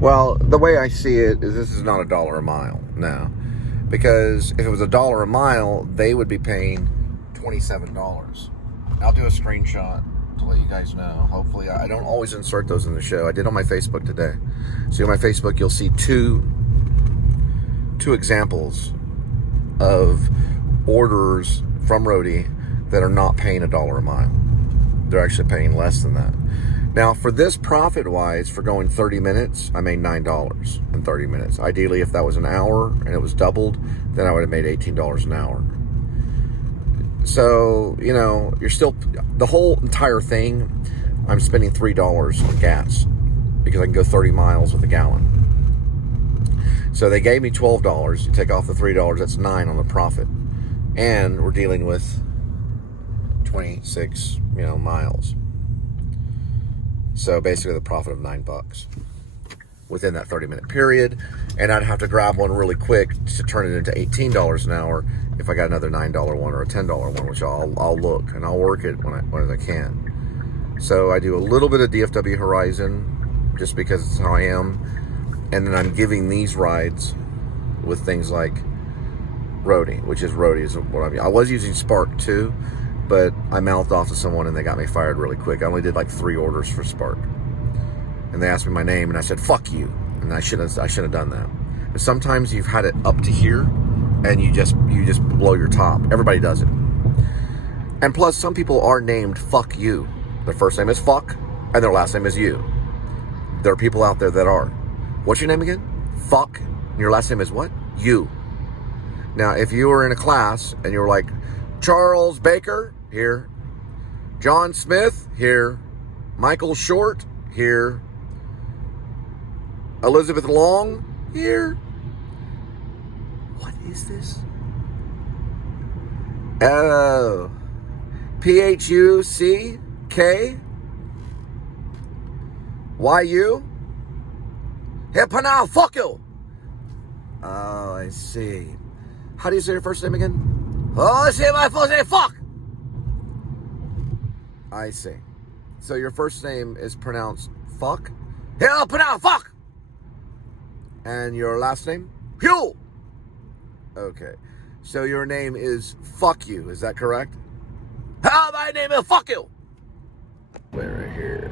Well, the way I see it is this is not $1 a mile now, because if it was $1 a mile, they would be paying $27. I'll do a screenshot to let you guys know. Hopefully, I don't always insert those in the show. I did on my Facebook today. So on my Facebook, you'll see two examples of orders from Roadie that are not paying $1 a mile. They're actually paying less than that. Now, for this profit-wise, for going 30 minutes, I made $9 in 30 minutes. Ideally, if that was an hour and it was doubled, then I would have made $18 an hour. So, you know, you're still, the whole entire thing, I'm spending $3 on gas because I can go 30 miles with a gallon. So they gave me $12. You take off the $3, that's $9 on the profit. And we're dealing with 26, miles. So basically the profit of $9 within that 30-minute period. And I'd have to grab one really quick to turn it into $18 an hour if I got another $9 one or a $10 one, which I'll look and I'll work it when I can. So I do a little bit of DFW Horizon just because it's how I am. And then I'm giving these rides with things like Roadie, which is Roadie is what I mean. I was using Spark too, but I mouthed off to someone and they got me fired really quick. I only did like 3 orders for Spark. And they asked me my name and I said, fuck you. And I should have done that. But sometimes you've had it up to here and you just blow your top. Everybody does it. And plus some people are named fuck you. Their first name is fuck and their last name is you. There are people out there that are. What's your name again? Fuck. And your last name is what? You. Now, if you were in a class and you were like, Charles Baker, here. John Smith, here. Michael Short, here. Elizabeth Long, here. What is this? Oh. P-H-U-C-K-Y-U? Hey, Panal, fuck you! Oh, I see. How do you say your first name again? Oh, I say my first name, fuck! I see. So your first name is pronounced fuck? Hell, Panal, fuck! And your last name? Hugh! Okay. So your name is Fuck You, is that correct? My name is Fuck You! Wait, right here.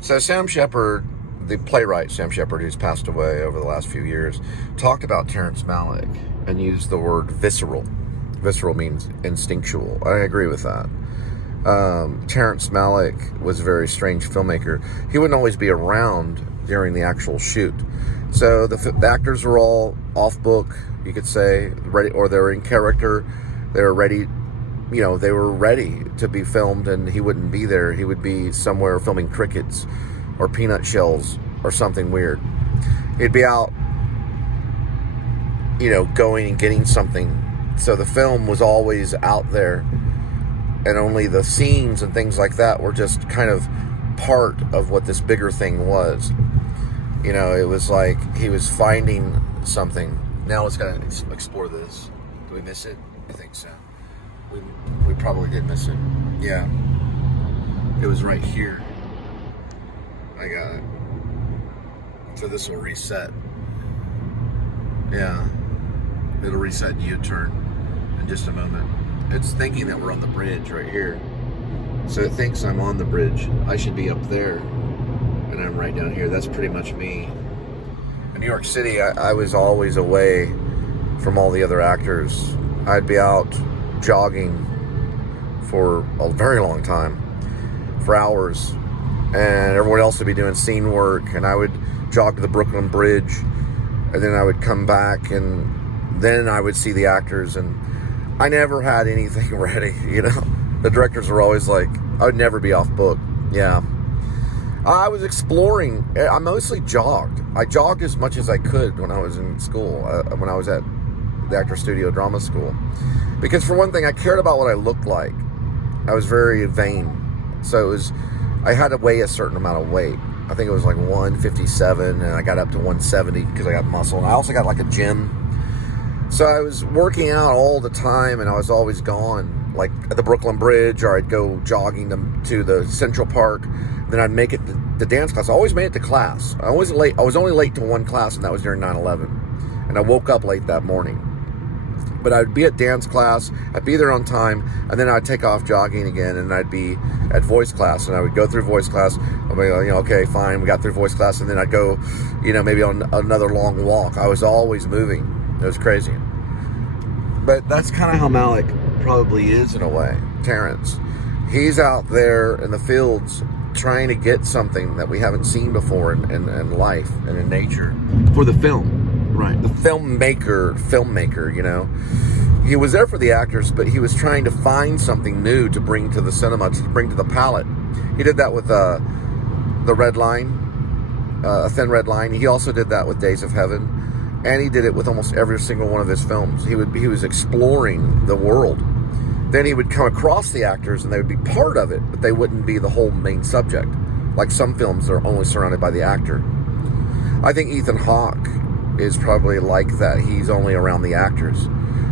So Sam Shepard, the playwright Sam Shepard, who's passed away over the last few years, talked about Terrence Malick and used the word visceral. Visceral means instinctual. I agree with that. Terrence Malick was a very strange filmmaker. He wouldn't always be around during the actual shoot. So the actors were all off book, you could say, ready, or they were in character. They were ready, they were ready to be filmed, and he wouldn't be there. He would be somewhere filming crickets or peanut shells or something weird. He'd be out, going and getting something. So the film was always out there, and only the scenes and things like that were just kind of part of what this bigger thing was. It was like he was finding something. Now let's gotta explore this. Did we miss it? I think so. We probably did miss it. Yeah. It was right here. I got it. So this will reset. Yeah. It'll reset U-turn in just a moment. It's thinking that we're on the bridge right here. So it thinks I'm on the bridge. I should be up there. And I'm right down here. That's pretty much me. In New York City, I was always away from all the other actors. I'd be out jogging for a very long time, for hours. And everyone else would be doing scene work. And I would jog to the Brooklyn Bridge. And then I would come back, and then I would see the actors. And I never had anything ready, The directors were always like, I would never be off book. Yeah. I was exploring. I mostly jogged. I jogged as much as I could when I was in school, when I was at the Actor Studio Drama School. Because for one thing, I cared about what I looked like. I was very vain. So I had to weigh a certain amount of weight. I think it was like 157, and I got up to 170 because I got muscle. And I also got like a gym. So I was working out all the time, and I was always gone, like at the Brooklyn Bridge, or I'd go jogging to the Central Park. Then I'd make it to dance class. I always made it to class. I was only late to one class, and that was during 9/11. And I woke up late that morning. But I'd be at dance class, I'd be there on time, and then I'd take off jogging again, and I'd be at voice class, and I would go through voice class. I'd be like, okay, fine, we got through voice class, and then I'd go, maybe on another long walk. I was always moving. It was crazy. But that's kind of how Malik probably is in a way, Terrence. He's out there in the fields trying to get something that we haven't seen before in life and in nature for the film. Right, the filmmaker, He was there for the actors, but he was trying to find something new to bring to the cinema, to bring to the palette. He did that with the Red Line, A Thin Red Line. He also did that with Days of Heaven, and he did it with almost every single one of his films. He was exploring the world. Then he would come across the actors, and they would be part of it, but they wouldn't be the whole main subject. Like some films are only surrounded by the actor. I think Ethan Hawke is probably like that. He's only around the actors.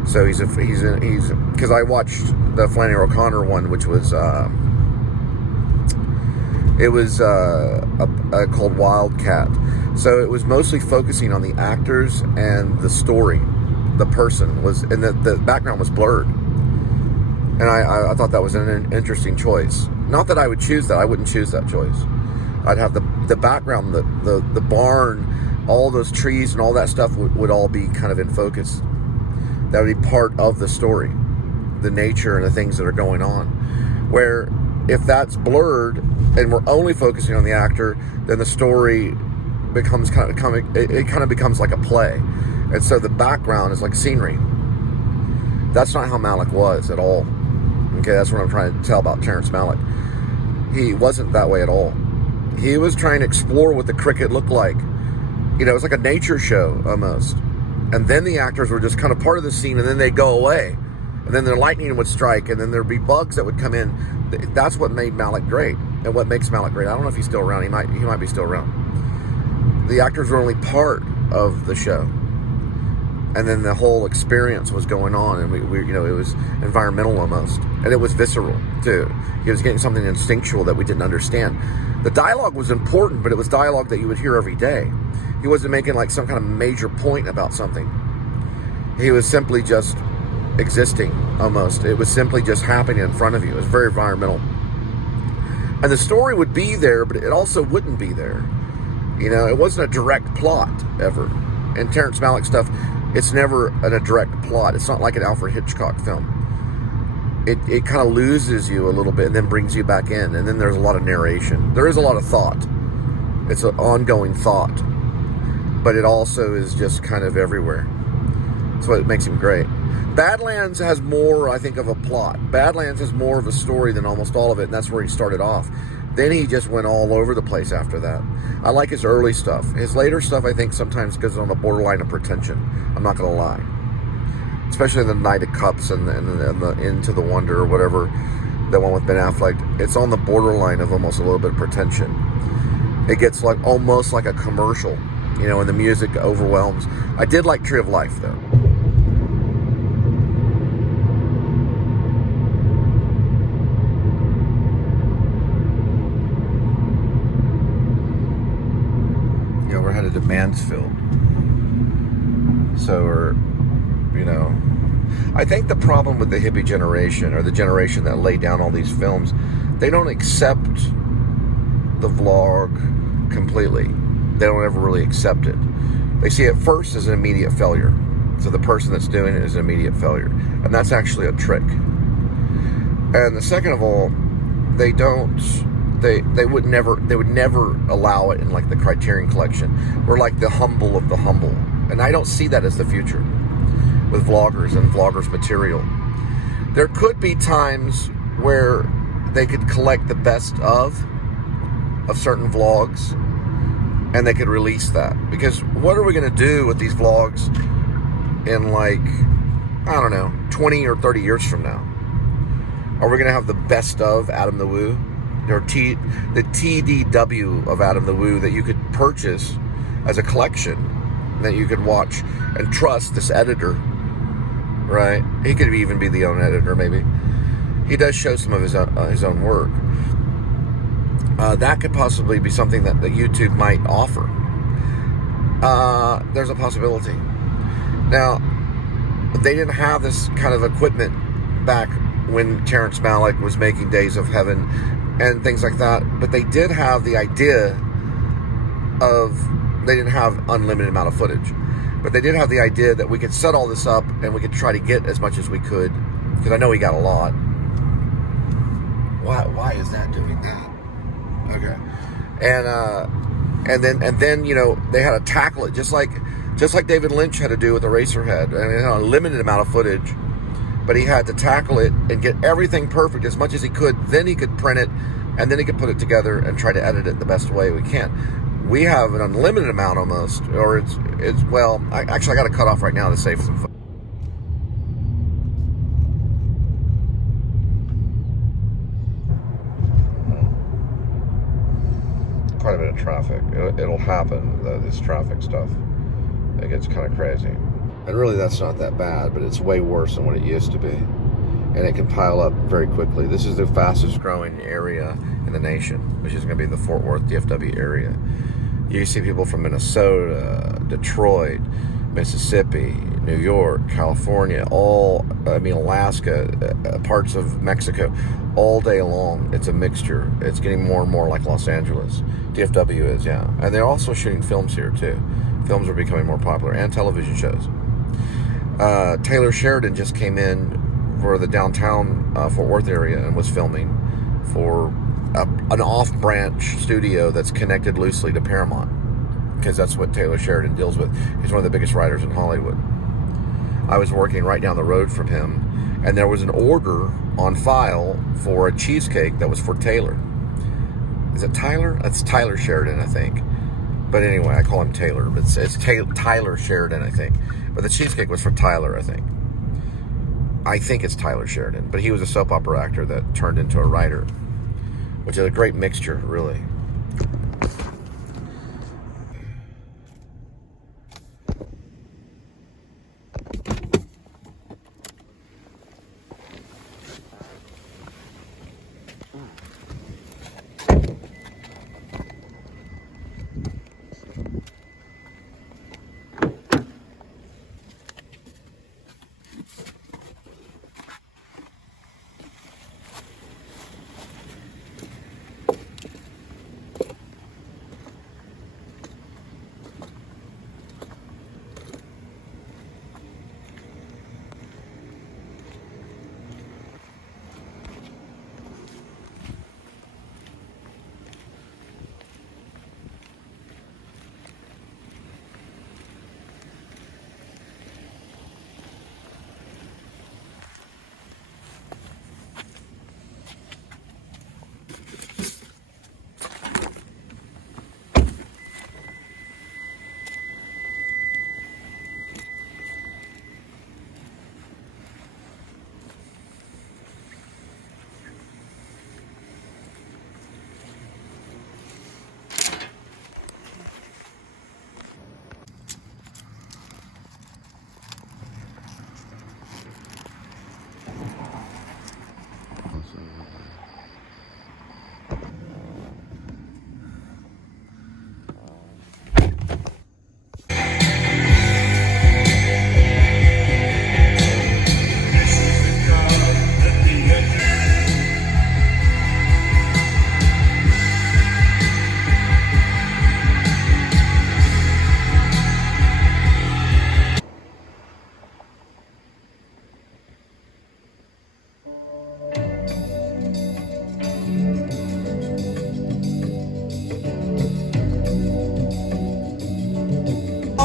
So he's because I watched the Flannery O'Connor one, which was called Wildcat. So it was mostly focusing on the actors and the story. The person was, and the background was blurred. And I thought that was an interesting choice. Not that I would choose that. I wouldn't choose that choice. I'd have the background, the barn, all those trees and all that stuff would all be kind of in focus. That would be part of the story, the nature and the things that are going on. Where if that's blurred and we're only focusing on the actor, then the story becomes kind of becomes like a play. And so the background is like scenery. That's not how Malik was at all. Okay, that's what I'm trying to tell about Terrence Malick. He wasn't that way at all. He was trying to explore what the cricket looked like. It was like a nature show almost. And then the actors were just kind of part of the scene, and then they'd go away. And then the lightning would strike, and then there'd be bugs that would come in. That's what made Malick great, and what makes Malick great. I don't know if he's still around. He might be still around. The actors were only part of the show. And then the whole experience was going on, and we it was environmental almost, and it was visceral too. He was getting something instinctual that we didn't understand. The dialogue was important, but it was dialogue that you would hear every day. He wasn't making like some kind of major point about something. He was simply just existing almost. It was simply just happening in front of you. It was very environmental. And the story would be there, but it also wouldn't be there. It wasn't a direct plot ever. And Terrence Malick stuff, it's never a direct plot. It's not like an Alfred Hitchcock film. It kind of loses you a little bit and then brings you back in. And then there's a lot of narration. There is a lot of thought. It's an ongoing thought. But it also is just kind of everywhere. That's what makes him great. Badlands has more, I think, of a plot. Badlands has more of a story than almost all of it, and that's where he started off. Then he just went all over the place after that. I like his early stuff. His later stuff, I think, sometimes goes on the borderline of pretension. I'm not going to lie. Especially the Knight of Cups and the Into the Wonder or whatever, the one with Ben Affleck. It's on the borderline of almost a little bit of pretension. It gets like almost like a commercial, and the music overwhelms. I did like Tree of Life, though. We're headed to Mansfield. So I think the problem with the hippie generation, or the generation that laid down all these films, they don't accept the vlog completely. They don't ever really accept it. They see it first as an immediate failure. So the person that's doing it is an immediate failure. And that's actually a trick. And the second of all, they would never allow it in like the Criterion Collection. We're like the humble of the humble. And I don't see that as the future with vloggers and vloggers material. There could be times where they could collect the best of certain vlogs, and they could release that. Because what are we going to do with these vlogs in 20 or 30 years from now? Are we going to have the best of Adam the Woo? Or the TDW of Adam the Woo that you could purchase as a collection, that you could watch and trust this editor, right? He could even be the own editor, maybe. He does show some of his own work. that could possibly be something that YouTube might offer. There's a possibility. Now, they didn't have this kind of equipment back when Terrence Malick was making Days of Heaven and things like that, but they did have the idea of, they didn't have unlimited amount of footage, but they did have the idea that we could set all this up and we could try to get as much as we could, because I know he got a lot. Why is that doing that? Okay. And then you know, they had to tackle it just like David Lynch had to do with Eraserhead, and it had a limited amount of footage, but he had to tackle it and get everything perfect as much as he could. Then he could print it, and then he could put it together and try to edit it the best way we can. We have an unlimited amount almost, or it's well, I got to cut off right now to save some footage. Quite a bit of traffic. It'll happen, this traffic stuff. It gets kind of crazy. And really that's not that bad, but it's way worse than what it used to be. And it can pile up very quickly. This is the fastest growing area in the nation, which is going to be the Fort Worth, DFW area. You see people from Minnesota, Detroit, Mississippi, New York, California, Alaska, parts of Mexico, all day long. It's a mixture. It's getting more and more like Los Angeles. DFW is, yeah. And they're also shooting films here, too. Films are becoming more popular, and television shows. Taylor Sheridan just came in for the downtown Fort Worth area and was filming for an off-branch studio that's connected loosely to Paramount, because that's what Taylor Sheridan deals with. He's one of the biggest writers in Hollywood. I was working right down the road from him, and there was an order on file for a cheesecake that was for Taylor. Is it Tyler? That's Tyler Sheridan, I think. But anyway, I call him Taylor, but it's Tyler Sheridan, I think. But the cheesecake was for Tyler, I think. I think it's Tyler Sheridan, but he was a soap opera actor that turned into a writer, which is a great mixture, really.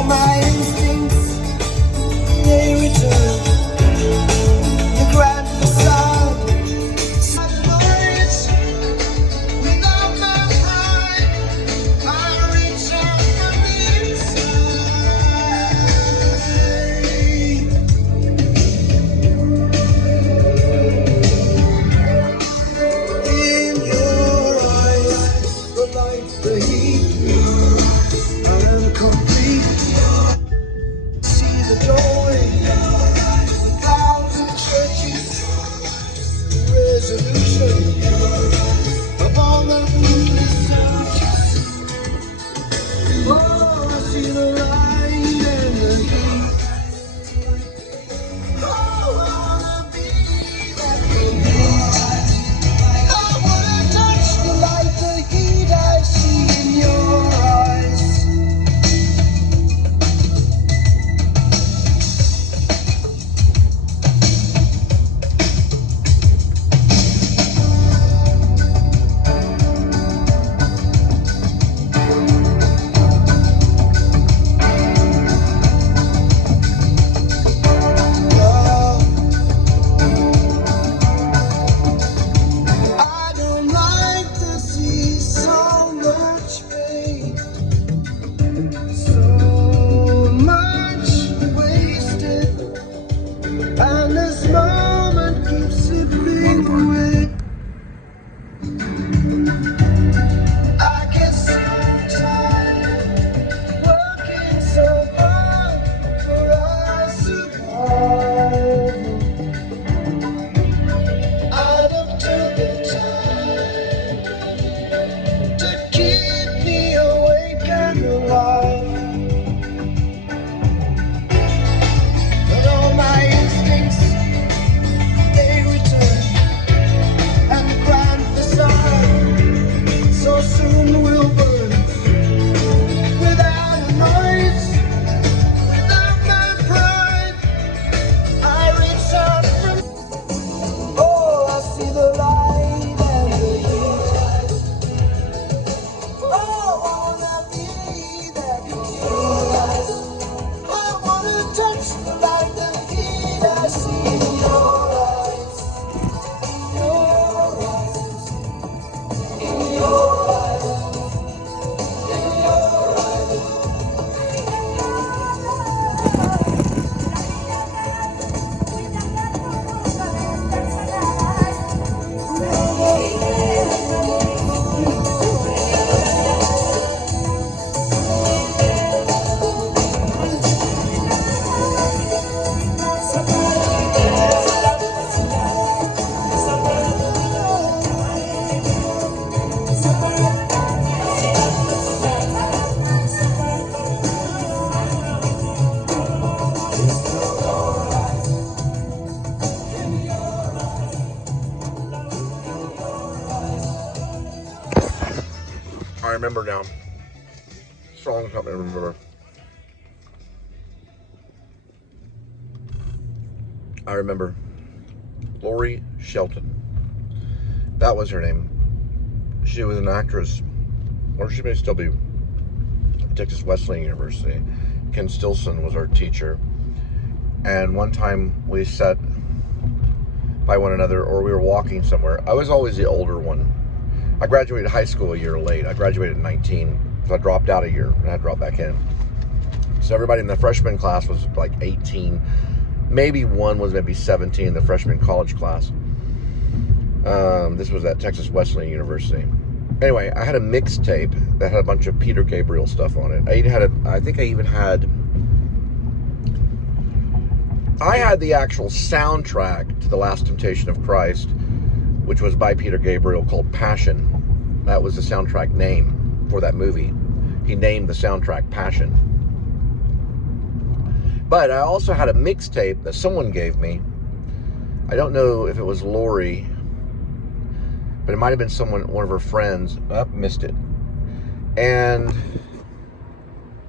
My instincts, they return. The grand facade, noise. Without my pride, I reach out from the inside. In your eyes, the light, the heat, I am complete. So much wasted, and this moment keeps slipping away. I get so tired, working so hard for our survival. I look to the time to keep me awake and alive. But all my instincts, they return and the grand facade so soon will burn without a noise, without my pride. I reach out from, oh, I see the light and the heat. Oh, I wanna be that heat. I wanna touch the light and heat I see in your eyes. Your eyes, in your eyes, in your eyes. I remember now. Songs help me remember. I remember Lori Shelton. That was her name. She was an actress, or she may still be, at Texas Wesleyan University. Ken Stilson was our teacher. And one time we sat by one another, or we were walking somewhere. I was always the older one. I graduated high school a year late. I graduated at 19, so I dropped out a year and I dropped back in. So everybody in the freshman class was like 18. Maybe one was maybe 17, the freshman college class. This was at Texas Wesleyan University. Anyway, I had a mixtape that had a bunch of Peter Gabriel stuff on it. I think I even had the actual soundtrack to The Last Temptation of Christ, which was by Peter Gabriel, called Passion. That was the soundtrack name for that movie. He named the soundtrack Passion. But I also had a mixtape that someone gave me. I don't know if it was Lori, but it might have been one of her friends. Oh, missed it. And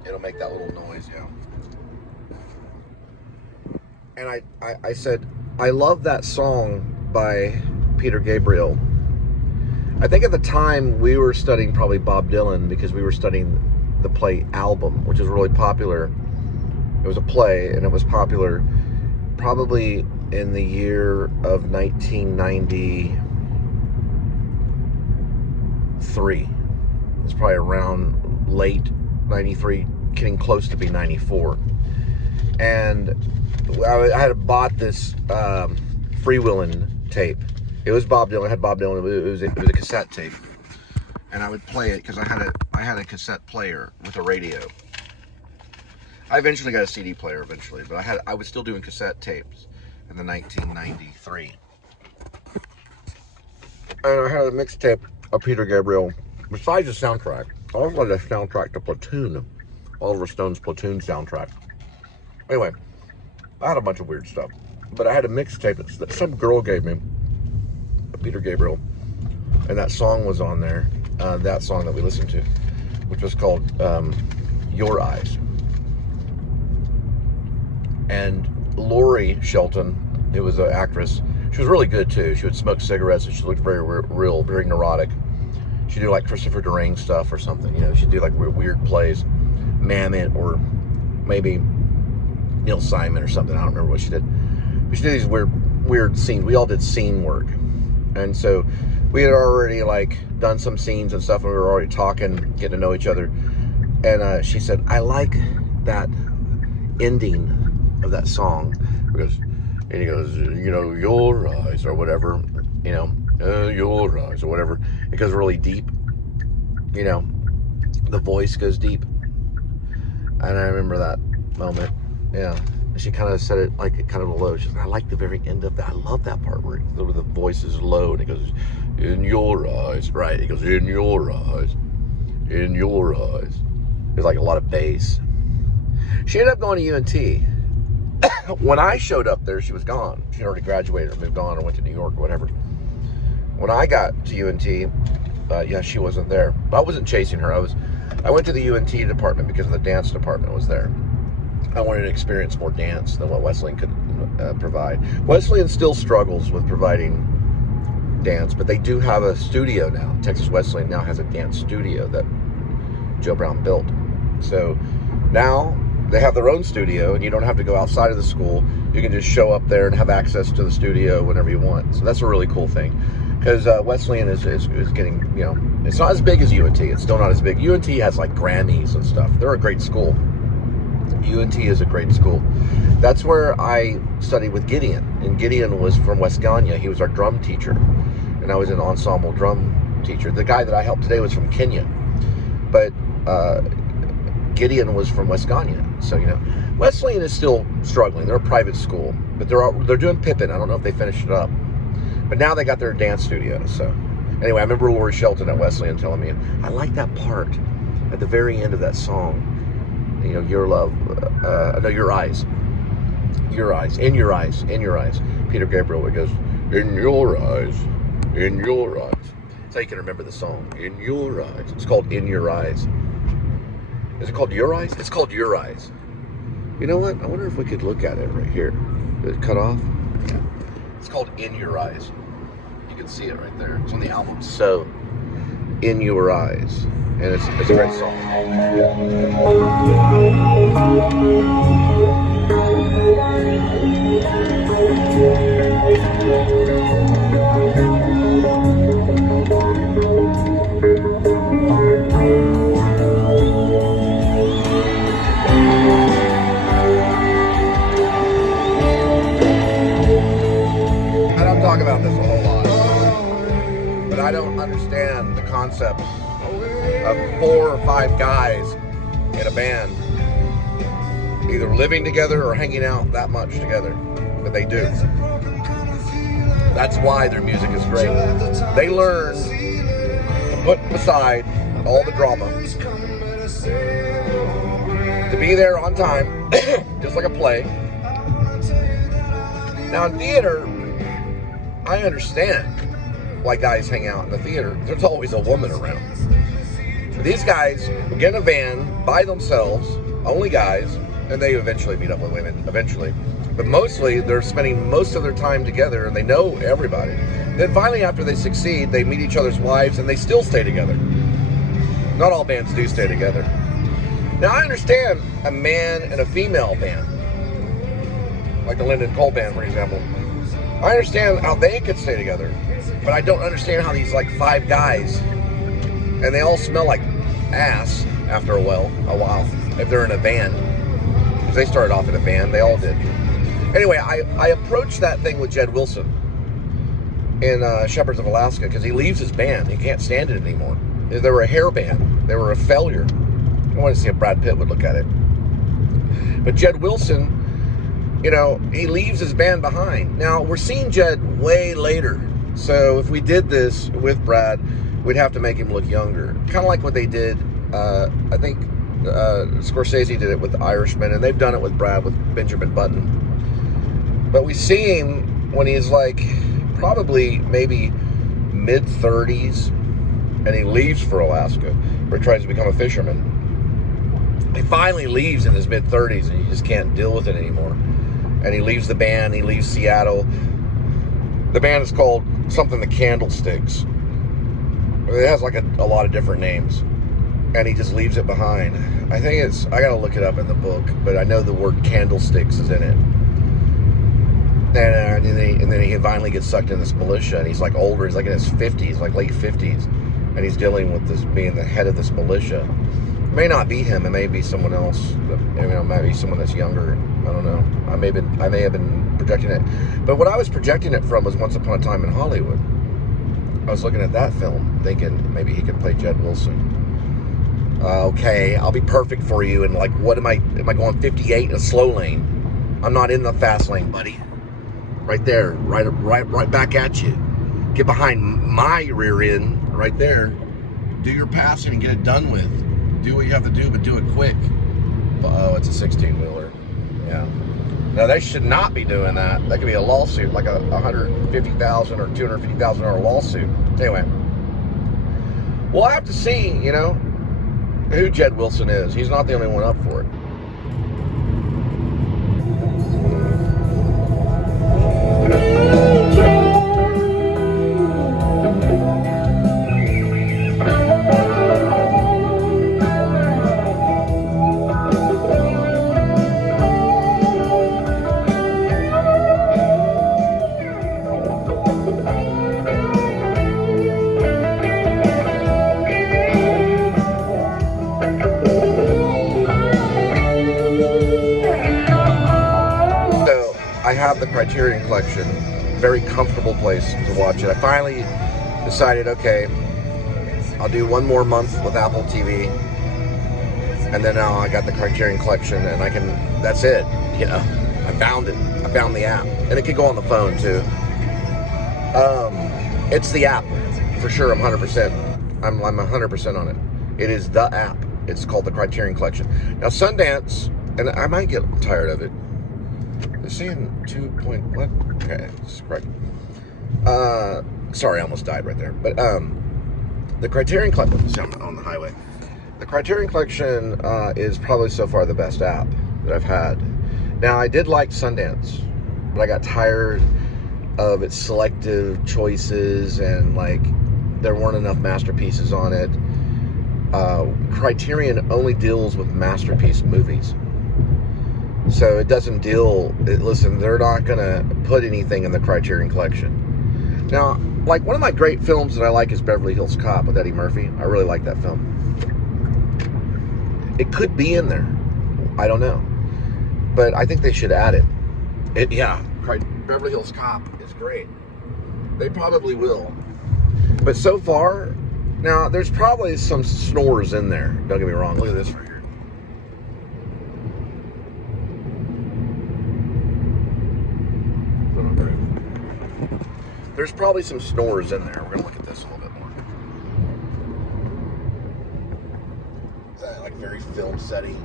it'll make that little noise, yeah. And I said, I love that song by Peter Gabriel. I think at the time we were studying probably Bob Dylan, because we were studying the play Album, which is really popular. It was a play, and it was popular probably in the year of 1993. It's probably around late 93, getting close to be 94. And I had bought this freewheeling tape. It was Bob Dylan. I had Bob Dylan. It was a cassette tape, and I would play it because I had a cassette player with a radio. I eventually got a CD player eventually, but I was still doing cassette tapes in the 1993. And I had a mixtape of Peter Gabriel. Besides the soundtrack, I also had a soundtrack to Platoon, Oliver Stone's Platoon soundtrack. Anyway, I had a bunch of weird stuff, but I had a mixtape that some girl gave me, Peter Gabriel, and that song was on there, that song that we listened to, which was called Your Eyes. And Lori Shelton, who was an actress, she was really good too. She would smoke cigarettes, and she looked very real, very neurotic. She'd do like Christopher Durang stuff or something, you know. She'd do like weird plays, Mammoth, or maybe Neil Simon or something. I don't remember what she did. But she did these weird scenes. We all did scene work. And so we had already like done some scenes and stuff, and we were already talking, getting to know each other. And she said, I like that ending of that song. And he goes, you know, your eyes or whatever, you know, your eyes or whatever. It goes really deep, you know, the voice goes deep. And I remember that moment, yeah. And she kind of said it like kind of low. She said, I like the very end of that. I love that part where the voice is low and it goes, in your eyes, right? It goes, in your eyes, in your eyes. There's like a lot of bass. She ended up going to UNT. When I showed up there, she was gone. She already graduated or moved on or went to New York or whatever. When I got to UNT, yeah, she wasn't there. But I wasn't chasing her. I went to the UNT department because the dance department was there. I wanted to experience more dance than what Wesleyan could provide. Wesleyan still struggles with providing dance, but they do have a studio now. Texas Wesleyan now has a dance studio that Joe Brown built. So now they have their own studio, and you don't have to go outside of the school. You can just show up there and have access to the studio whenever you want. So that's a really cool thing, because Wesleyan is getting, you know, it's not as big as UNT. It's still not as big. UNT has like Grammys and stuff. They're a great school. UNT is a great school. That's where I studied with Gideon, and Gideon was from West Ghana. He was our drum teacher, and I was an ensemble drum teacher. The guy that I helped today was from Kenya, but Gideon was from West Ghana. So, you know, Wesleyan is still struggling. They're a private school, but they're doing Pippin. I don't know if they finished it up, but now they got their dance studio. So anyway, I remember Lori Shelton at Wesleyan telling me, I like that part at the very end of that song. You know, your love, no, your eyes, in your eyes, in your eyes. Peter Gabriel, it goes, in your eyes, in your eyes. That's how you can remember the song, in your eyes. It's called In Your Eyes. Is it called Your Eyes? It's called Your Eyes. You know what? I wonder if we could look at it right here. Did it cut off? Yeah. It's called In Your Eyes. You can see it right there. It's on the album. So, In Your Eyes. And it's a great song. I don't talk about this a whole lot, but I don't understand the concept of 4 or 5 guys in a band either living together or hanging out that much together, but they do. That's why their music is great. They learn to put aside all the drama, to be there on time, just like a play. Now in theater, I understand why guys hang out in the theater. There's always a woman around. These guys will get in a van by themselves, only guys, and they eventually meet up with women, eventually. But mostly, they're spending most of their time together, and they know everybody. Then finally, after they succeed, they meet each other's wives, and they still stay together. Not all bands do stay together. Now, I understand a man and a female band, like the Linda and Cole band, for example. I understand how they could stay together, but I don't understand how these, like, 5 guys, and they all smell like ass after a while, if they're in a van. Because they started off in a van, they all did. Anyway, I approached that thing with Jed Wilson in Shepherds of Alaska, because he leaves his band. He can't stand it anymore. They were a hair band. They were a failure. I want to see if Brad Pitt would look at it. But Jed Wilson, you know, he leaves his band behind. Now, we're seeing Jed way later. So if we did this with Brad, we'd have to make him look younger. Kind of like what they did, I think Scorsese did it with The Irishman, and they've done it with Brad, with Benjamin Button. But we see him when he's like probably maybe mid-30s, and he leaves for Alaska, where he tries to become a fisherman. He finally leaves in his mid-30s, and he just can't deal with it anymore. And he leaves the band, he leaves Seattle. The band is called something The Candlesticks. It has like a lot of different names, and he just leaves it behind. I think it's, I gotta look it up in the book, but I know the word candlesticks is in it. And then he finally gets sucked in this militia, and he's like older, he's like in his 50s, like late 50s, and he's dealing with this, being the head of this militia. may not be him. It may be someone else. It might be someone that's younger. I don't know. I may have been projecting it. But what I was projecting it from was Once Upon a Time in Hollywood. I was looking at that film, thinking maybe he could play Jed Wilson. Okay, I'll be perfect for you. And like, what am I going 58 in a slow lane? I'm not in the fast lane, buddy. Right there, right back at you. Get behind my rear end, right there. Do your passing and get it done with. Do what you have to do, but do it quick. Oh, it's a 16-wheeler. Yeah. Now, they should not be doing that. That could be a lawsuit, like a $150,000 or $250,000 lawsuit. Anyway, we'll have to see, you know, who Jed Wilson is. He's not the only one up for it. I have the Criterion Collection, very comfortable place to watch it. I finally decided, okay, I'll do one more month with Apple TV, and then now I got the Criterion Collection, and I can, that's it, you know, I found it, I found the app, and it could go on the phone too. It's the app, for sure, I'm 100%, I'm 100% on it. It is the app, it's called the Criterion Collection. Now Sundance, and I might get tired of it, they're saying 2 point, what? Okay, this is correct. Sorry, I almost died right there. But the Criterion Collection, on the highway. The Criterion Collection is probably so far the best app that I've had. Now, I did like Sundance, but I got tired of its selective choices and like there weren't enough masterpieces on it. Criterion only deals with masterpiece movies. So it doesn't deal, listen, they're not going to put anything in the Criterion Collection. Now, like one of my great films that I like is Beverly Hills Cop with Eddie Murphy. I really like that film. It could be in there. I don't know. But I think they should add it. Yeah, Beverly Hills Cop is great. They probably will. But so far, now there's probably some snores in there. Don't get me wrong. Look at this right here. There's probably some snores in there. We're going to look at this a little bit more. Is that like very film setty?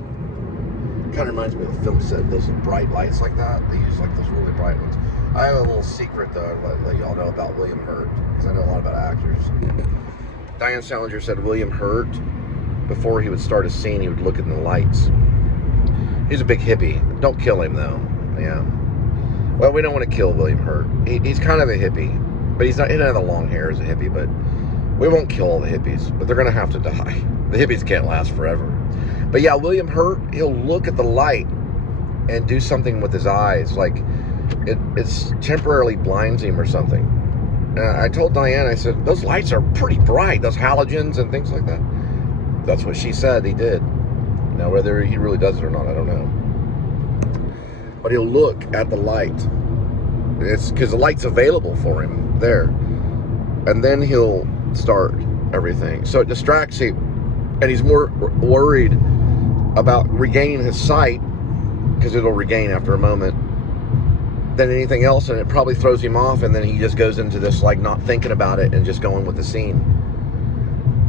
Kind of reminds me of a film set, those bright lights like that. They use like those really bright ones. I have a little secret though, let y'all know about William Hurt, because I know a lot about actors. Diane Salinger said William Hurt, before he would start a scene, he would look at the lights. He's a big hippie. Don't kill him though. Yeah. Well, we don't want to kill William Hurt. He's kind of a hippie, but he doesn't have the long hair as a hippie, but we won't kill all the hippies, but they're going to have to die. The hippies can't last forever. But yeah, William Hurt, he'll look at the light and do something with his eyes, like it's temporarily blinds him or something. I told Diane, I said, those lights are pretty bright, those halogens and things like that. That's what she said he did. Now, whether he really does it or not, I don't know. But he'll look at the light. It's because the light's available for him there. And then he'll start everything. So it distracts him. And he's more worried about regaining his sight, because it'll regain after a moment, than anything else. And it probably throws him off. And then he just goes into this, like, not thinking about it and just going with the scene.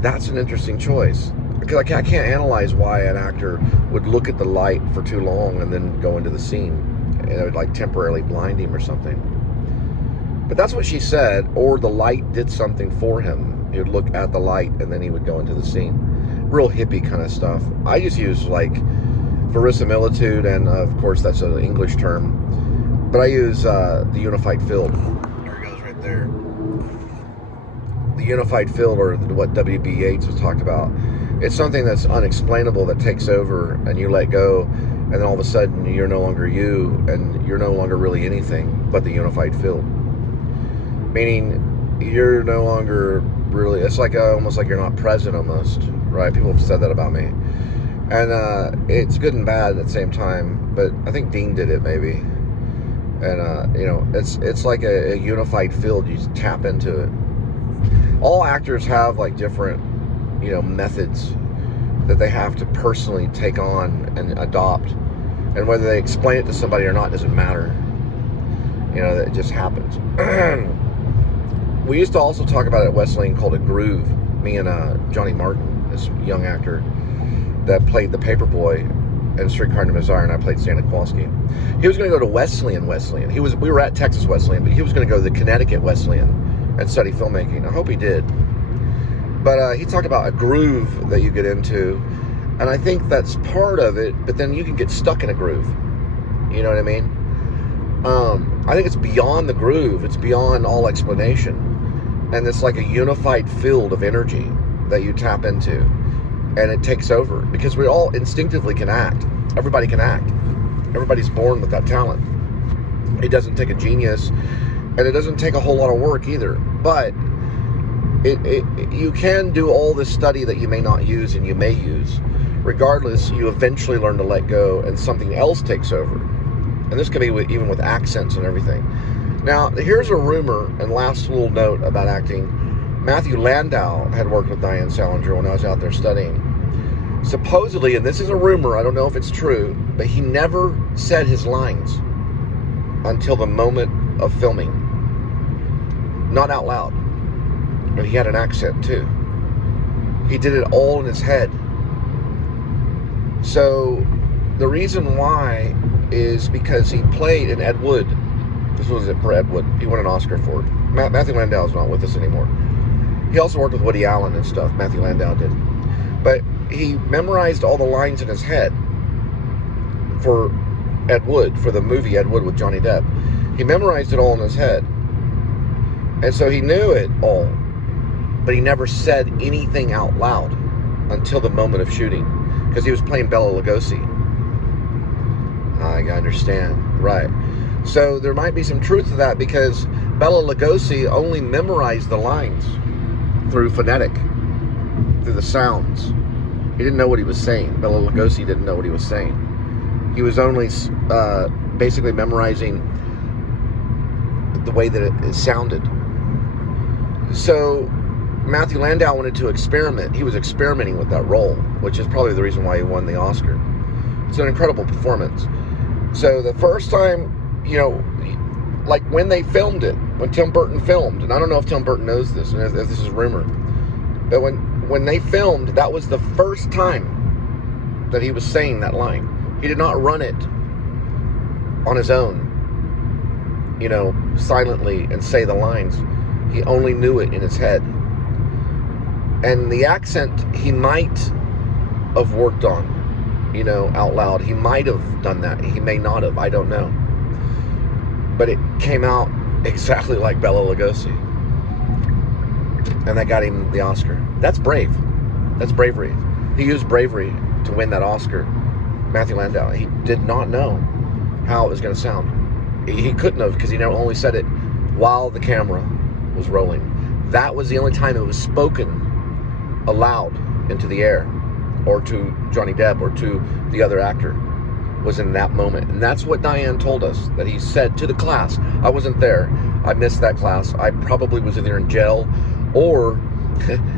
That's an interesting choice. Because I can't analyze why an actor would look at the light for too long and then go into the scene. And it would like temporarily blind him or something. But that's what she said. Or the light did something for him. He would look at the light and then he would go into the scene. Real hippie kind of stuff. I just use like verisimilitude, and of course that's an English term. But I use the unified field. There it goes right there. The unified field, or what W.B. Yeats was talked about. It's something that's unexplainable that takes over and you let go, and then all of a sudden you're no longer you, and you're no longer really anything but the unified field. Meaning you're no longer really, it's like almost like you're not present almost, right? People have said that about me. And it's good and bad at the same time, but I think Dean did it maybe. And you know, it's like a unified field. You just tap into it. All actors have like different, you know, methods that they have to personally take on and adopt, and whether they explain it to somebody or not doesn't matter. You know, that just happens. We used to also talk about it at Wesleyan called a groove. Me and Johnny Martin, this young actor that played the Paperboy in Streetcar Named Desire, and I played Santa Kowalski. He was going to go to Wesleyan. We were at Texas Wesleyan, but he was going to go to the Connecticut Wesleyan and study filmmaking. I hope he did. But he talked about a groove that you get into, and I think that's part of it, but then you can get stuck in a groove. You know what I mean? I think it's beyond the groove. It's beyond all explanation. And it's like a unified field of energy that you tap into. And it takes over. Because we all instinctively can act. Everybody can act. Everybody's born with that talent. It doesn't take a genius. And it doesn't take a whole lot of work either. But you can do all this study that you may not use and you may use. Regardless, you eventually learn to let go and something else takes over. And this could be even with accents and everything. Now, here's a rumor, and last little note about acting. Matthew Landau had worked with Diane Salinger when I was out there studying. Supposedly, and this is a rumor, I don't know if it's true, but he never said his lines until the moment of filming. Not out loud. But he had an accent too. He did it all in his head. So, the reason why is because he played in Ed Wood. This was it for Ed Wood. He won an Oscar for it. Matthew Landau is not with us anymore. He also worked with Woody Allen and stuff. Matthew Landau did. But he memorized all the lines in his head for Ed Wood, for the movie Ed Wood with Johnny Depp. He memorized it all in his head. And so he knew it all. But he never said anything out loud until the moment of shooting. Because he was playing Bela Lugosi. I understand. Right. So there might be some truth to that, because Bela Lugosi only memorized the lines through phonetic, through the sounds. He didn't know what he was saying. Bela Lugosi didn't know what he was saying. He was only basically memorizing the way that it sounded. So Matthew Landau wanted to experiment. He was experimenting with that role, which is probably the reason why he won the Oscar. It's an incredible performance. So the first time, you know, like when they filmed it, when Tim Burton filmed, and I don't know if Tim Burton knows this, and if this is rumor, but when they filmed, that was the first time that he was saying that line. He did not run it on his own, you know, silently and say the lines. He only knew it in his head. And the accent he might have worked on, you know, out loud. He might have done that. He may not have. I don't know. But it came out exactly like Bela Lugosi. And that got him the Oscar. That's brave. That's bravery. He used bravery to win that Oscar. Matthew Landau. He did not know how it was going to sound. He couldn't have, because he only said it while the camera was rolling. That was the only time it was spoken aloud into the air, or to Johnny Depp, or to the other actor, was in that moment. And that's what Diane told us, that he said to the class. I wasn't there. I missed that class. I probably was either in jail, or,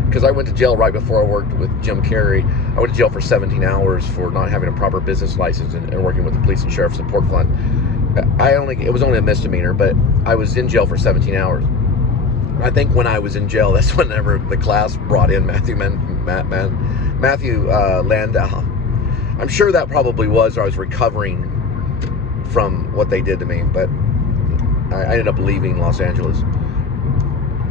because I went to jail right before I worked with Jim Carrey. I went to jail for 17 hours for not having a proper business license and working with the Police and Sheriff Support Fund. It was only a misdemeanor, but I was in jail for 17 hours. I think when I was in jail, that's whenever the class brought in Matthew Landau. I'm sure that probably was, or I was recovering from what they did to me, but I ended up leaving Los Angeles.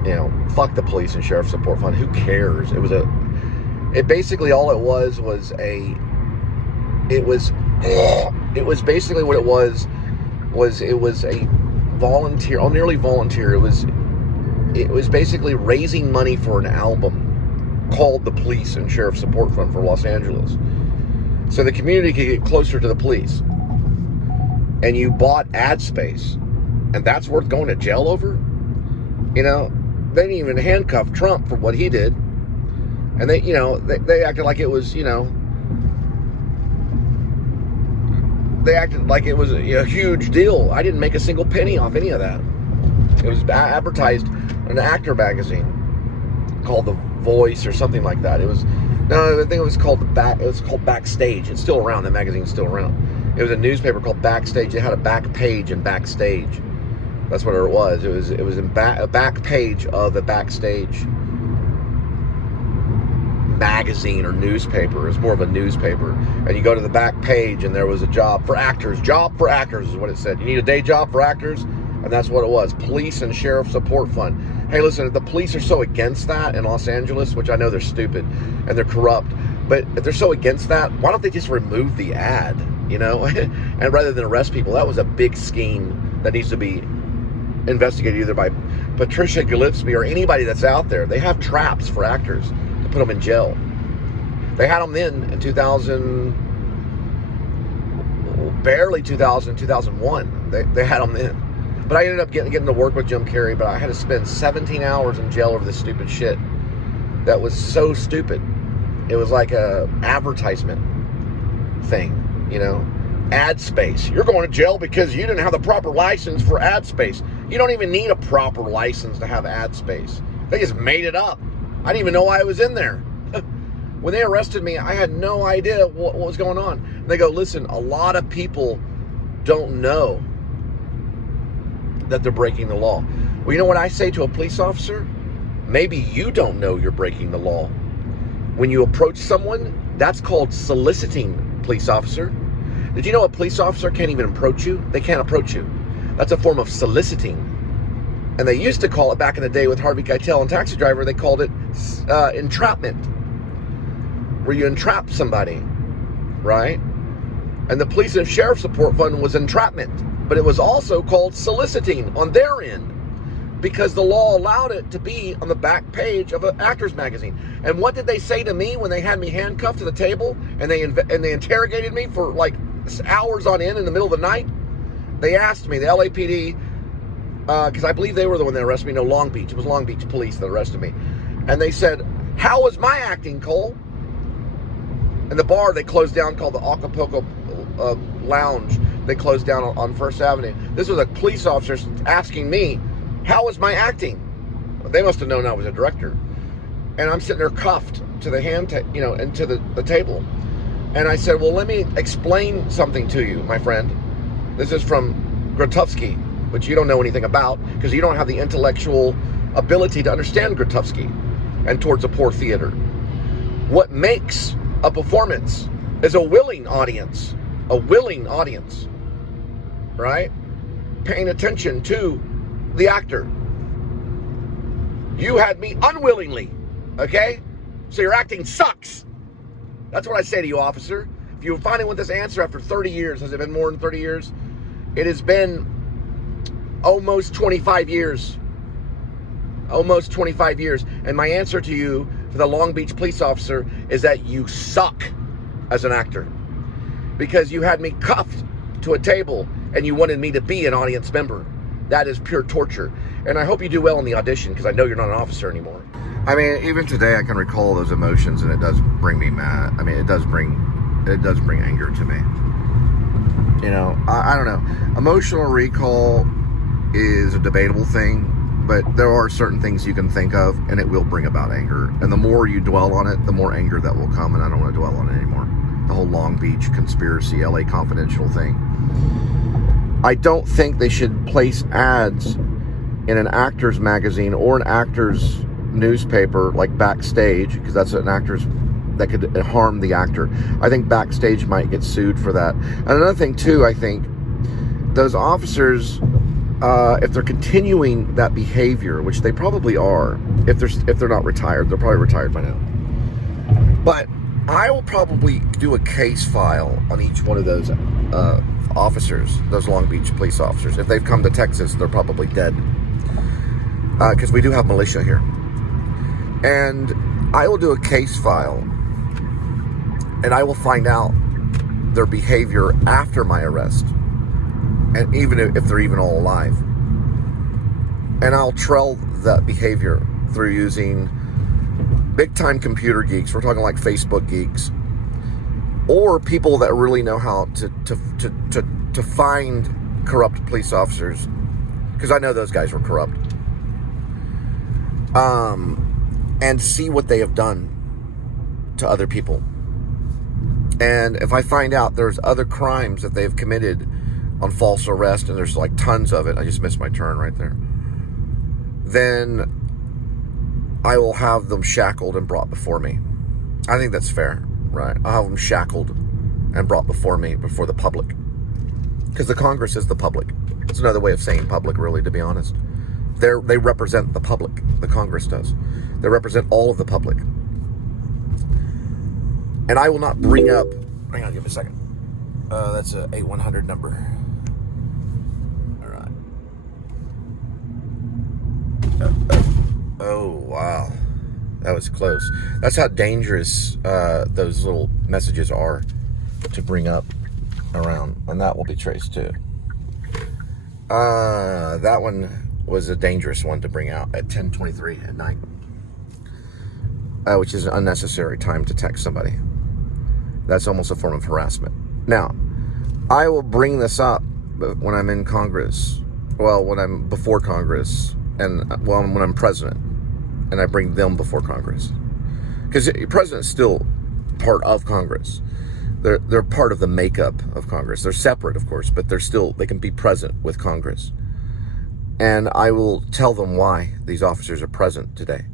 You know, fuck the Police and Sheriff Support Fund. Who cares? It basically, all it was basically what it was a volunteer, nearly volunteer. It was basically raising money for an album called the Police and Sheriff Support Fund for Los Angeles. So the community could get closer to the police. And you bought ad space. And that's worth going to jail over? You know, they didn't even handcuff Trump for what he did. And they acted like it was, you know, they acted like it was a huge deal. I didn't make a single penny off any of that. It was advertised in an actor magazine called The Voice or something like that. It was, no, I think it was called Backstage. It's still around. The magazine's still around. It was a newspaper called Backstage. They had a back page in Backstage. That's what it was. It was in a back page of a Backstage magazine or newspaper. It was more of a newspaper. And you go to the back page and there was a job for actors. Job for actors is what it said. You need a day job for actors? And that's what it was. Police and Sheriff Support Fund. Hey, listen, the police are so against that in Los Angeles, which I know they're stupid and they're corrupt, but if they're so against that, why don't they just remove the ad, you know? And rather than arrest people, that was a big scheme that needs to be investigated either by Patricia Gillespie or anybody that's out there. They have traps for actors to put them in jail. They had them then in 2000, barely 2000, 2001. They had them then. But I ended up getting to work with Jim Carrey, but I had to spend 17 hours in jail over this stupid shit. That was so stupid. It was like a advertisement thing, you know? Ad space. You're going to jail because you didn't have the proper license for ad space. You don't even need a proper license to have ad space. They just made it up. I didn't even know why I was in there. When they arrested me, I had no idea what was going on. And they go, listen, a lot of people don't know that they're breaking the law. Well, you know what I say to a police officer? Maybe you don't know you're breaking the law. When you approach someone, that's called soliciting, police officer. Did you know a police officer can't even approach you? They can't approach you. That's a form of soliciting. And they used to call it, back in the day with Harvey Keitel and Taxi Driver, they called it entrapment. Where you entrap somebody, right? And the Police and Sheriff Support Fund was entrapment. But it was also called soliciting on their end because the law allowed it to be on the back page of an actor's magazine. And what did they say to me when they had me handcuffed to the table and they interrogated me for like hours on end in the middle of the night? They asked me, the LAPD, because I believe they were the one that arrested me. No, Long Beach. It was Long Beach police that arrested me. And they said, how was my acting, Cole? And the bar they closed down called the Acapulco Lounge. They closed down on First Avenue. This was a police officer asking me, how was my acting? They must have known I was a director. And I'm sitting there cuffed to the into the table. And I said, well, let me explain something to you, my friend. This is from Grotowski, which you don't know anything about because you don't have the intellectual ability to understand Grotowski and towards a poor theater. What makes a performance is a willing audience. A willing audience. Right? Paying attention to the actor. You had me unwillingly, okay? So your acting sucks. That's what I say to you, officer. If you finally want this answer after 30 years, has it been more than 30 years? It has been almost 25 years. Almost 25 years. And my answer to you, for the Long Beach police officer, is that you suck as an actor. Because you had me cuffed to a table and you wanted me to be an audience member. That is pure torture. And I hope you do well in the audition because I know you're not an officer anymore. I mean, even today I can recall those emotions and it does bring me mad. I mean, it does bring anger to me. You know, I don't know. Emotional recall is a debatable thing, but there are certain things you can think of and it will bring about anger. And the more you dwell on it, the more anger that will come, and I don't want to dwell on it anymore. The whole Long Beach conspiracy, LA Confidential thing. I don't think they should place ads in an actor's magazine or an actor's newspaper like Backstage, because that's an actor's that could harm the actor. I think Backstage might get sued for that. And another thing too, I think those officers, if they're continuing that behavior, which they probably are, if they're not retired, they're probably retired by now. But I will probably do a case file on each one of those officers, those Long Beach police officers. If they've come to Texas, they're probably dead. Because we do have militia here. And I will do a case file. And I will find out their behavior after my arrest. And even if they're even all alive. And I'll trail that behavior through using big-time computer geeks. We're talking like Facebook geeks. or people that really know how to find corrupt police officers, because I know those guys were corrupt, and see what they have done to other people. And if I find out there's other crimes that they've committed on false arrest, and there's like tons of it, I just missed my turn right there, then I will have them shackled and brought before me. I think that's fair, right? I'll have them shackled and brought before me, before the public. Because the Congress is the public. It's another way of saying public, really, to be honest. They represent the public. The Congress does. They represent all of the public. And I will not bring up... Hang on, give me a second. That's a 8100 number. All right. Oh, wow. That was close. That's how dangerous those little messages are to bring up around. And that will be traced too. That one was a dangerous one to bring out at 10:23 at night. Which is an unnecessary time to text somebody. That's almost a form of harassment. Now, I will bring this up when I'm in Congress. Well, when I'm before Congress, and when I'm president, and I bring them before Congress. Because the president's still part of Congress. They're part of the makeup of Congress. They're separate, of course, but they can be present with Congress. And I will tell them why these officers are present today.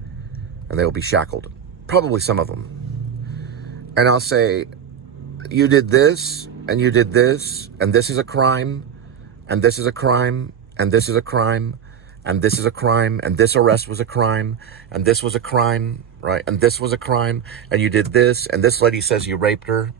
And they will be shackled. Probably some of them. And I'll say, you did this, and you did this, and this is a crime, and this is a crime, and this is a crime, and this is a crime, and this arrest was a crime, and this was a crime, right? And this was a crime, and you did this, and this lady says you raped her,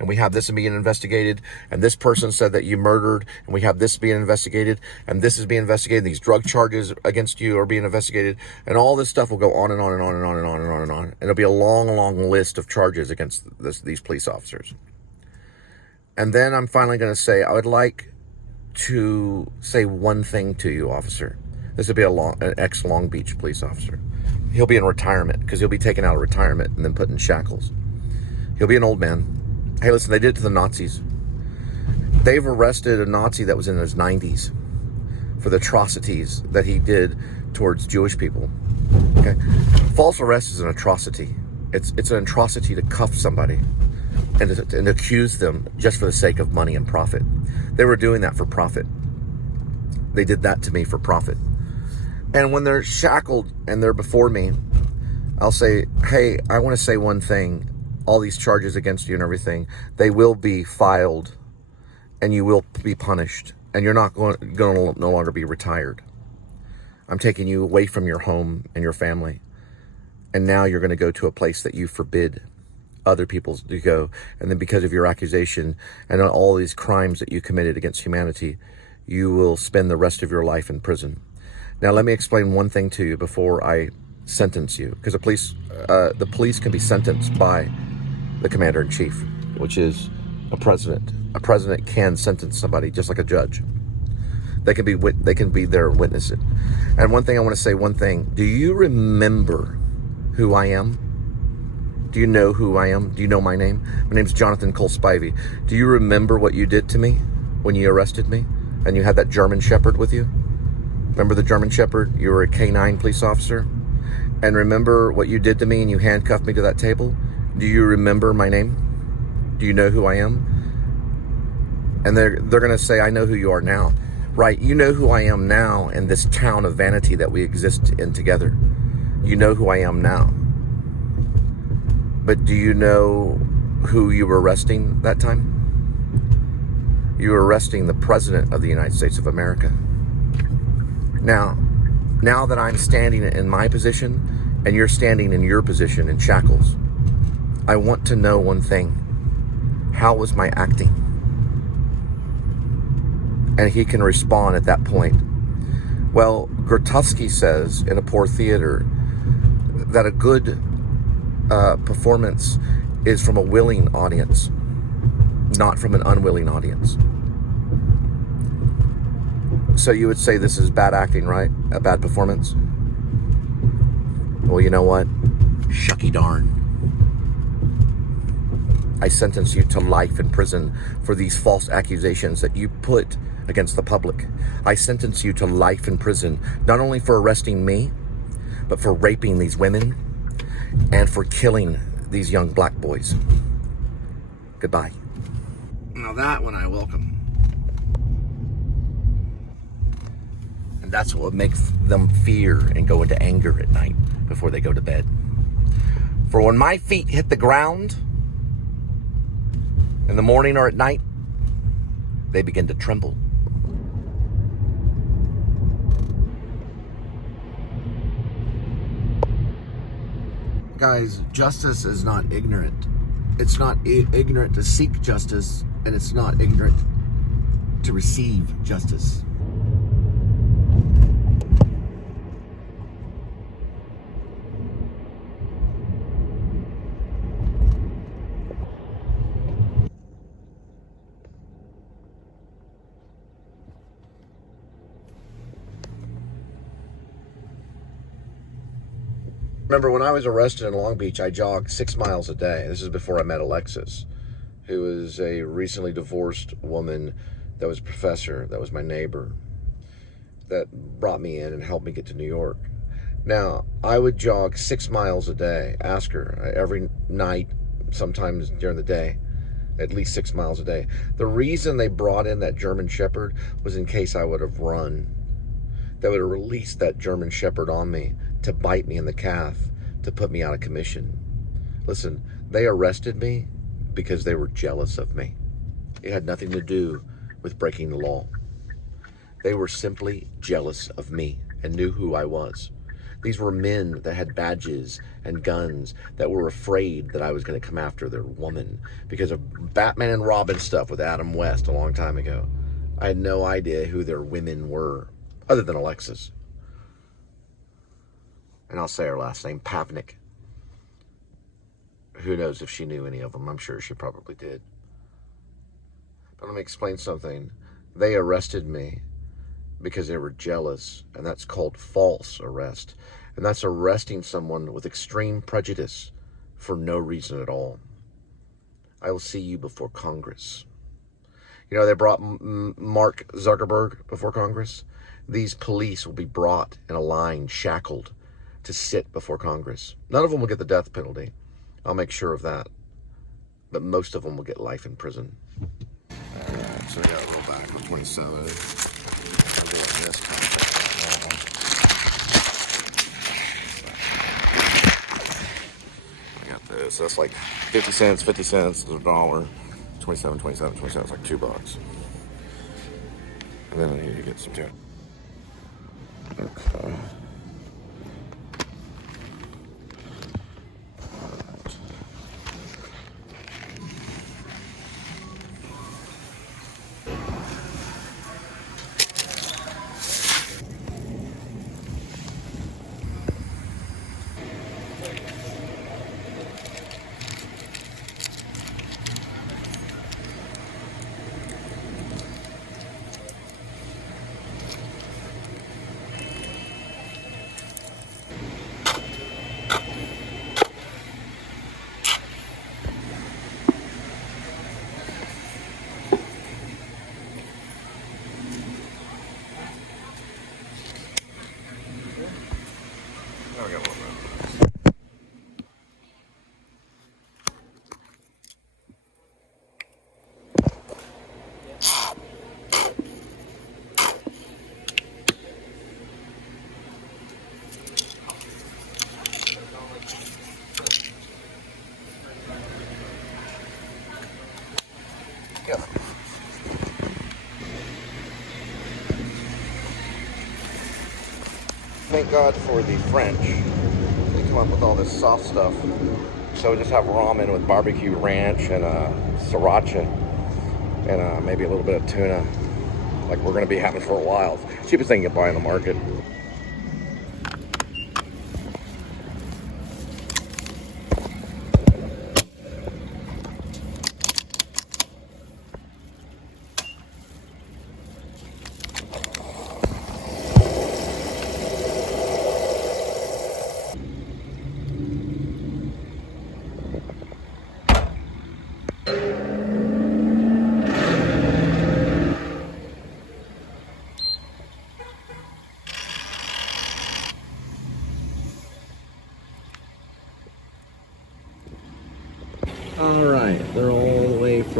and we have this being investigated, and this person said that you murdered, and we have this being investigated, and this is being investigated, these drug charges against you are being investigated, and all this stuff will go on and on and on and on and on and on and on. And it'll be a long, long list of charges against these police officers. And then I'm finally going to say, I would like to say one thing to you, officer. This would be an ex-Long Beach police officer. He'll be in retirement, because he'll be taken out of retirement and then put in shackles. He'll be an old man. Hey, listen, they did it to the Nazis. They've arrested a Nazi that was in his 90s for the atrocities that he did towards Jewish people. Okay? False arrest is an atrocity. It's an atrocity to cuff somebody and accuse them just for the sake of money and profit. They were doing that for profit. They did that to me for profit. And when they're shackled and they're before me, I'll say, hey, I want to say one thing. All these charges against you and everything, they will be filed and you will be punished. And you're not going to no longer be retired. I'm taking you away from your home and your family. And now you're going to go to a place that you forbid other people to go. And then because of your accusation and all these crimes that you committed against humanity, you will spend the rest of your life in prison. Now, let me explain one thing to you before I sentence you. Because the police can be sentenced by the commander-in-chief, which is a president. A president can sentence somebody just like a judge. They can be there and witness it. And one thing I want to say, do you remember who I am? Do you know who I am? Do you know my name? My name's Jonathan Cole Spivey. Do you remember what you did to me when you arrested me and you had that German Shepherd with you? Remember the German Shepherd? You were a K-9 police officer. And remember what you did to me and you handcuffed me to that table? Do you remember my name? Do you know who I am? And they're going to say, I know who you are now. Right, you know who I am now in this town of vanity that we exist in together. You know who I am now. But do you know who you were arresting that time? You were arresting the President of the United States of America. Now that I'm standing in my position and you're standing in your position in shackles, I want to know one thing. How was my acting? And he can respond at that point. Well, Grotowski says in A Poor Theater that a good performance is from a willing audience, not from an unwilling audience. So you would say this is bad acting, right? A bad performance? Well, you know what? Shucky darn. I sentence you to life in prison for these false accusations that you put against the public. I sentence you to life in prison, not only for arresting me, but for raping these women and for killing these young black boys. Goodbye. Now that one I welcome. And that's what makes them fear and go into anger at night before they go to bed. For when my feet hit the ground in the morning or at night, they begin to tremble. Guys, justice is not ignorant. It's not ignorant to seek justice, and it's not ignorant to receive justice. Remember, when I was arrested in Long Beach, I jogged 6 miles a day. This is before I met Alexis, who is a recently divorced woman that was a professor, that was my neighbor, that brought me in and helped me get to New York. Now, I would jog 6 miles a day, ask her, every night, sometimes during the day, at least 6 miles a day. The reason they brought in that German Shepherd was in case I would have run. They would have released that German Shepherd on me to bite me in the calf, to put me out of commission. Listen, they arrested me because they were jealous of me. It had nothing to do with breaking the law. They were simply jealous of me and knew who I was. These were men that had badges and guns that were afraid that I was going to come after their woman because of Batman and Robin stuff with Adam West a long time ago. I had no idea who their women were, other than Alexis. And I'll say her last name, Pavnik. Who knows if she knew any of them? I'm sure she probably did. But let me explain something. They arrested me because they were jealous, and that's called false arrest. And that's arresting someone with extreme prejudice for no reason at all. I will see you before Congress. You know, they brought Mark Zuckerberg before Congress. These police will be brought in a line, shackled, to sit before Congress. None of them will get the death penalty. I'll make sure of that. But most of them will get life in prison. Alright, so I got to roll back for 27. I'm doing this I got this. That's like 50 cents, 50 cents, $1. 27, 27, 27. It's like $2. And then I need to get some too. Okay. Thank God for the French. They come up with all this soft stuff. So we just have ramen with barbecue ranch and sriracha and maybe a little bit of tuna, like we're going to be having for a while. Cheapest thing you can buy in the market.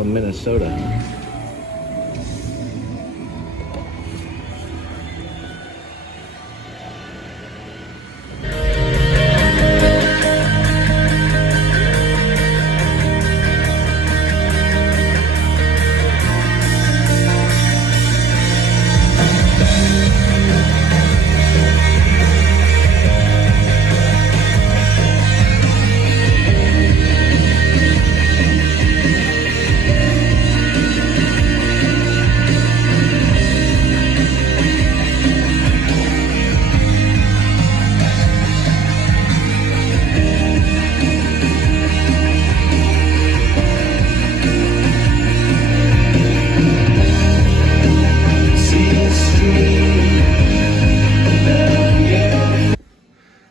from Minnesota.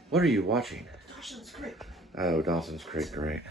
What are you watching? Dawson's Creek. Oh, Dawson's Creek, great.